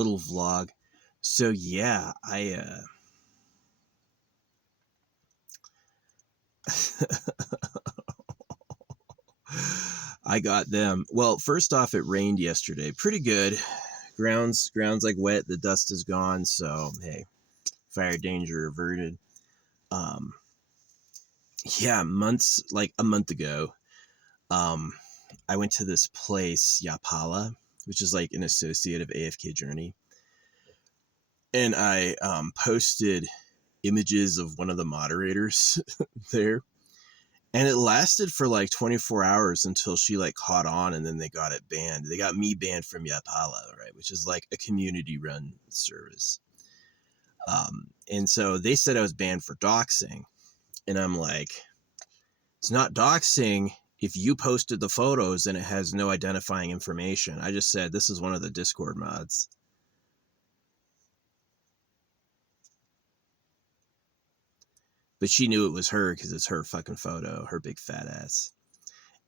little vlog. So yeah, I got them. Well, first off, it rained yesterday. Pretty good. Ground's like wet. The dust is gone. So hey, fire danger averted. Um, yeah, like a month ago, um, I went to this place, Yapala, which is like an associate of AFK Journey, and I posted images of one of the moderators there, and it lasted for like 24 hours until she like caught on, and then they got it banned. They got me banned from Yapala, right, which is like a community run service. And so they said I was banned for doxing, and I'm like, it's not doxing if you posted the photos and it has no identifying information. I just said this is one of the Discord mods. But she knew it was her because it's her fucking photo, her big fat ass.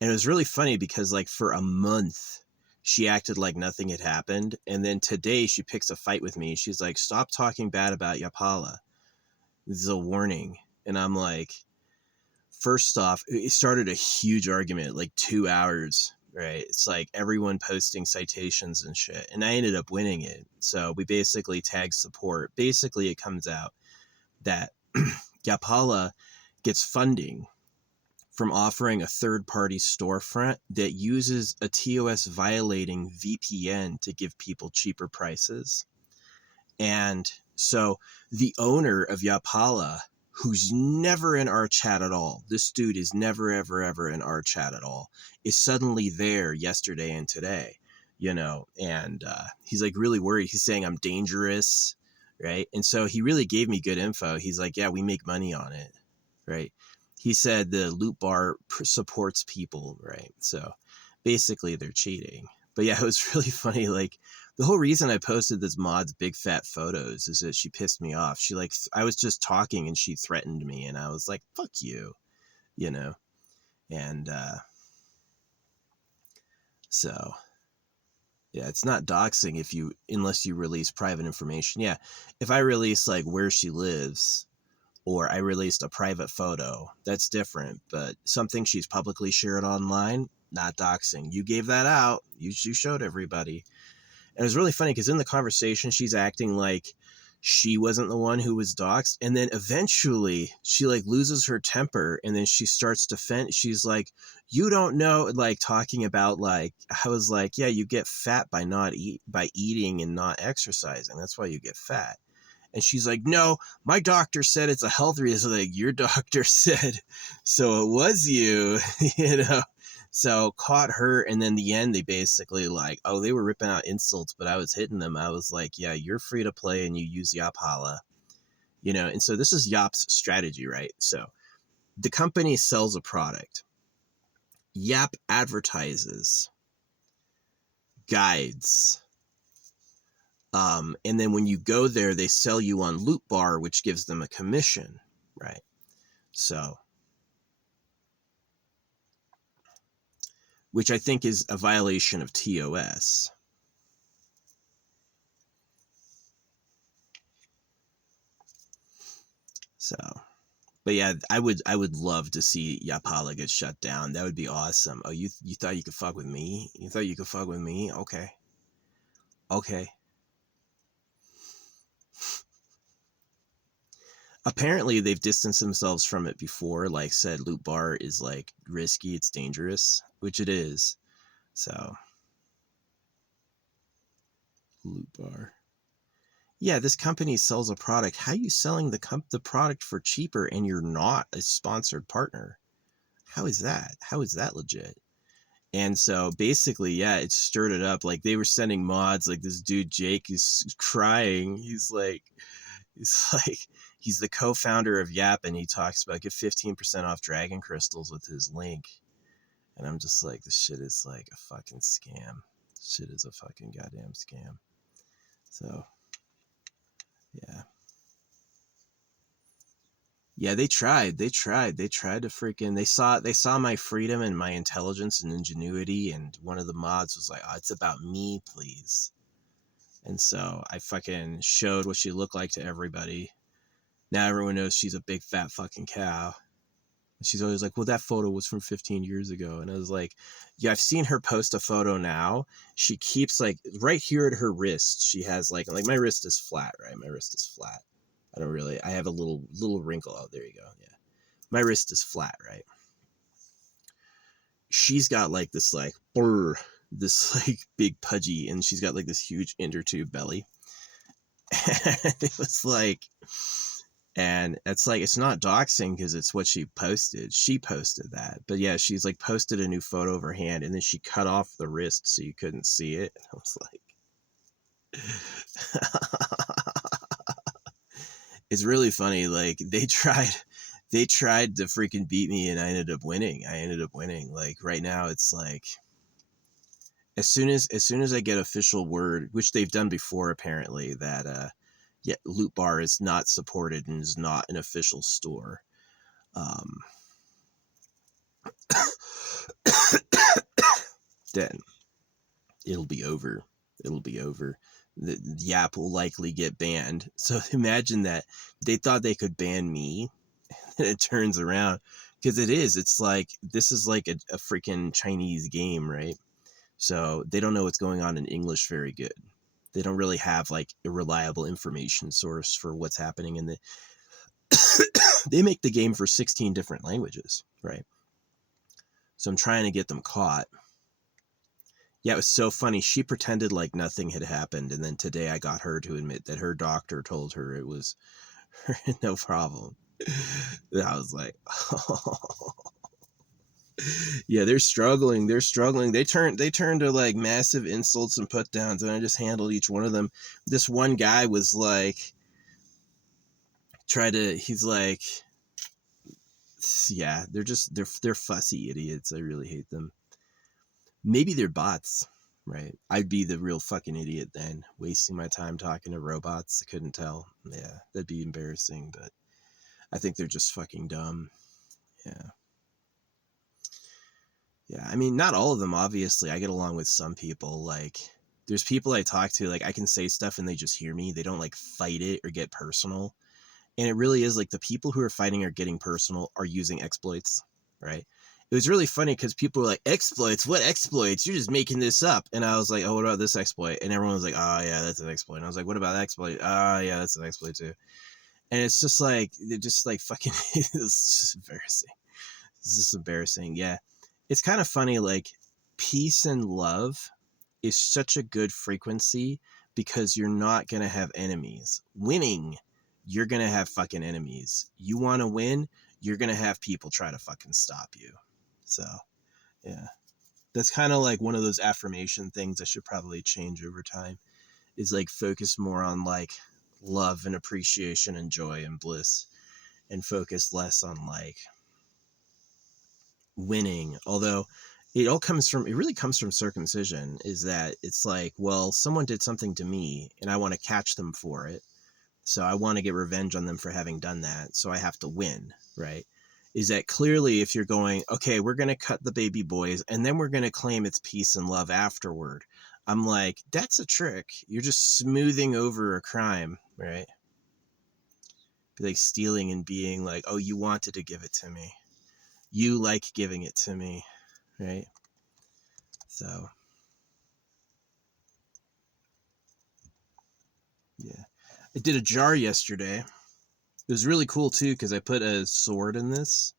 And it was really funny because like for a month she acted like nothing had happened, and then today she picks a fight with me. She's like, stop talking bad about Yapala. This is a warning. And I'm like, first off, it started a huge argument, like 2 hours, right? It's like everyone posting citations and shit. And I ended up winning it. So we basically tagged support. Basically, it comes out that Yapala gets funding from offering a third-party storefront that uses a TOS violating VPN to give people cheaper prices. And so the owner of Yapala, who's never in our chat at all, this dude is never, ever, ever in our chat at all, is suddenly there yesterday and today, and he's like really worried. He's saying I'm dangerous, right? And so he really gave me good info. He's like, yeah, we make money on it, right? He said the loot bar supports people, right? So basically they're cheating. But yeah, it was really funny. Like, the whole reason I posted this mod's big fat photos is that she pissed me off. She like, I was just talking and she threatened me, and I was like, fuck you, and so yeah, it's not doxing unless you release private information. Yeah, if I release like where she lives, or I released a private photo, that's different. But something she's publicly shared online, not doxing. You gave that out. You showed everybody. And it was really funny because in the conversation, she's acting like she wasn't the one who was doxxed. And then eventually she like loses her temper, and then she starts to defend. She's like, you don't know, like talking about like, I was like, yeah, you get fat by eating and not exercising. That's why you get fat. And she's like, no, my doctor said it's a health reason. Like, your doctor said, so it was you, So caught her, and then the end, they basically like, oh, they were ripping out insults, but I was hitting them. I was like, yeah, you're free to play and you use Yapala, and so this is Yap's strategy, right? So the company sells a product. Yap advertises, guides, and then when you go there, they sell you on Loot Bar, which gives them a commission, right? So, which I think is a violation of TOS. So, but yeah, I would love to see Yapala get shut down. That would be awesome. Oh, you thought you could fuck with me? You thought you could fuck with me? Okay. Apparently they've distanced themselves from it before, like said Loot Bar is like risky, it's dangerous, which it is. So Loot Bar. Yeah, this company sells a product. How are you selling the product for cheaper and you're not a sponsored partner? How is that? How is that legit? And so basically, yeah, it stirred it up. Like, they were sending mods. Like, this dude Jake is crying. He's like, he's the co-founder of Yap, and he talks about get 15% off dragon crystals with his link. And I'm just like, this shit is like a fucking scam. This shit is a fucking goddamn scam. So yeah. Yeah, they tried to freaking, they saw my freedom and my intelligence and ingenuity, and one of the mods was like, oh, it's about me, please. And so I fucking showed what she looked like to everybody. Now everyone knows she's a big fat fucking cow. She's always like, well, that photo was from 15 years ago. And I was like, yeah, I've seen her post a photo now. She keeps like right here at her wrist. She has like my wrist is flat, right? My wrist is flat. I have a little wrinkle. Oh, there you go. Yeah. My wrist is flat, right? She's got like this like, this like big pudgy, and she's got like this huge intertube belly. And it was like, and it's like, it's not doxing because it's what she posted. She posted that. But yeah, she's like posted a new photo of her hand, and then she cut off the wrist so you couldn't see it. And I was like, it's really funny. Like they tried to freaking beat me, and I ended up winning. Like right now it's like, as soon as I get official word, which they've done before apparently, that yeah, Loot Bar is not supported and is not an official store. Then it'll be over. The app will likely get banned. So imagine that they thought they could ban me, and it turns around, because it's like, this is like a freaking Chinese game, right? So they don't know what's going on in English very good. They don't really have like a reliable information source for what's happening in the they make the game for 16 different languages, right? So I'm trying to get them caught. Yeah, it was so funny. She pretended like nothing had happened, and then today I got her to admit that her doctor told her it was no problem. And I was like, oh. Yeah, they're struggling. They turned to like massive insults and put downs, and I just handled each one of them. This one guy was like, he's like, yeah, they're fussy idiots. I really hate them. Maybe they're bots, right? I'd be the real fucking idiot then, wasting my time talking to robots. I couldn't tell. Yeah, that'd be embarrassing, but I think they're just fucking dumb. Yeah. Yeah, I mean, not all of them, obviously. I get along with some people. Like, there's people I talk to, like, I can say stuff and they just hear me. They don't, like, fight it or get personal. And it really is, like, the people who are fighting or getting personal are using exploits, right? It was really funny because people were like, exploits? What exploits? You're just making this up. And I was like, oh, what about this exploit? And everyone was like, oh, yeah, that's an exploit. And I was like, what about that exploit? Oh, yeah, that's an exploit, too. And it's just like, they're just, like, fucking, it's just embarrassing. It's just embarrassing, yeah. It's kind of funny, like, peace and love is such a good frequency because you're not going to have enemies. Winning, you're going to have fucking enemies. You want to win, you're going to have people try to fucking stop you. So, yeah. That's kind of like one of those affirmation things I should probably change over time, is like focus more on like love and appreciation and joy and bliss, and focus less on like winning. Although it really comes from circumcision, is that it's like, well, someone did something to me and I want to catch them for it, so I want to get revenge on them for having done that, so I have to win, right? Is that clearly, if you're going, okay, we're going to cut the baby boys and then we're going to claim it's peace and love afterward, I'm like, that's a trick. You're just smoothing over a crime, right? Like stealing and being like, oh, you wanted to give it to me, you like giving it to me, right? So, yeah. I did a jar yesterday. It was really cool, too, because I put a sword in this,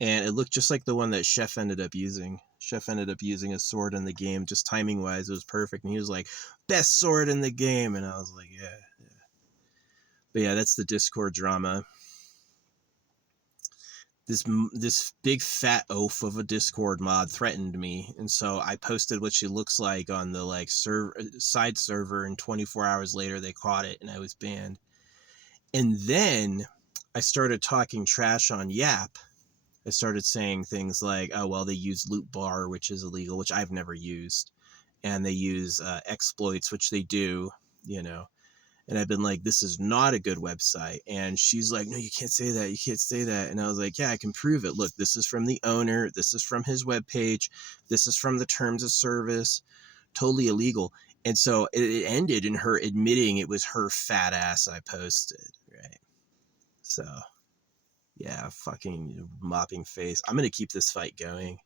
and it looked just like the one that Chef ended up using. Chef ended up using a sword in the game, just timing-wise, it was perfect. And he was like, best sword in the game. And I was like, yeah. But yeah, that's the Discord drama. This big fat oaf of a Discord mod threatened me, and so I posted what she looks like on the like side server, and 24 hours later they caught it and I was banned. And then I started talking trash on Yap. I started saying things like, oh, well, they use Loot Bar, which is illegal, which I've never used, and they use exploits, which they do, you know. And I've been like, this is not a good website. And she's like, no, you can't say that. You can't say that. And I was like, yeah, I can prove it. Look, this is from the owner. This is from his webpage. This is from the terms of service. Totally illegal. And so it ended in her admitting it was her fat ass I posted, right? So yeah, fucking mopping face. I'm gonna keep this fight going.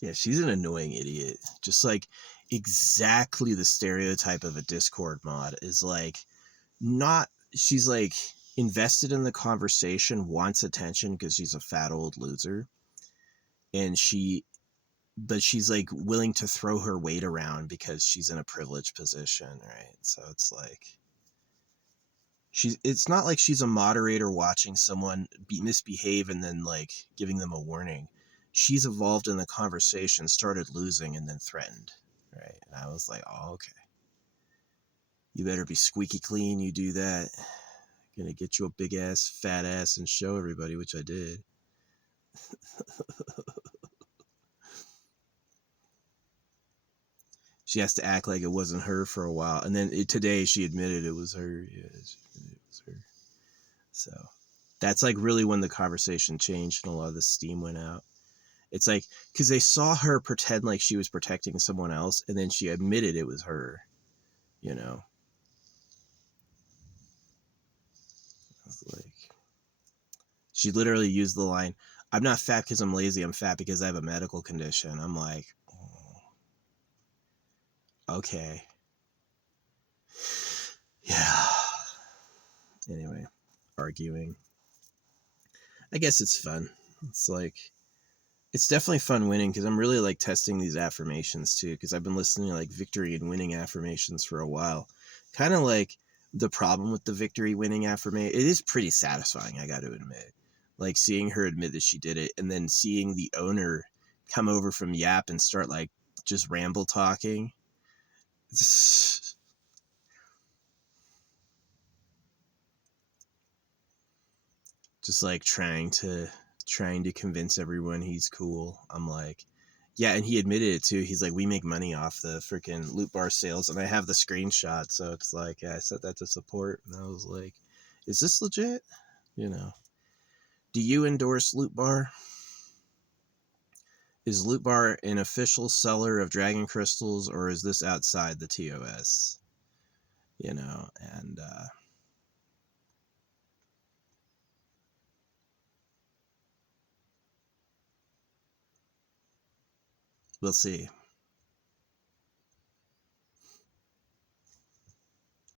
Yeah, she's an annoying idiot. Just like exactly the stereotype of a Discord mod is like not, she's like invested in the conversation, wants attention because she's a fat old loser. And but she's like willing to throw her weight around because she's in a privileged position, right? So it's like, it's not like she's a moderator watching someone misbehave and then like giving them a warning. She's evolved in the conversation, started losing, and then threatened, right? And I was like, oh, okay, you better be squeaky clean. You do that, gonna get you a big ass fat ass and show everybody, which I did. She has to act like it wasn't her for a while, and then today she admitted it was her. Yeah, it was her. So that's like really when the conversation changed and a lot of the steam went out. It's like, because they saw her pretend like she was protecting someone else, and then she admitted it was her, you know? It's like, she literally used the line, I'm not fat because I'm lazy, I'm fat because I have a medical condition. I'm like, oh, okay. Yeah. Anyway, arguing. I guess it's fun. It's like, it's definitely fun winning because I'm really like testing these affirmations too, because I've been listening to like victory and winning affirmations for a while. Kind of like the problem with the victory winning affirmation, it is pretty satisfying, I got to admit. Like seeing her admit that she did it and then seeing the owner come over from Yap and start like just ramble talking. Just like trying to convince everyone he's cool. I'm like, yeah, and he admitted it too. He's like, we make money off the freaking Loot Bar sales, and I have the screenshot. So it's like, yeah, I set that to support, and I was like, is this legit? You know, do you endorse Loot Bar? Is Loot Bar an official seller of Dragon Crystals, or is this outside the TOS? You know, and we'll see.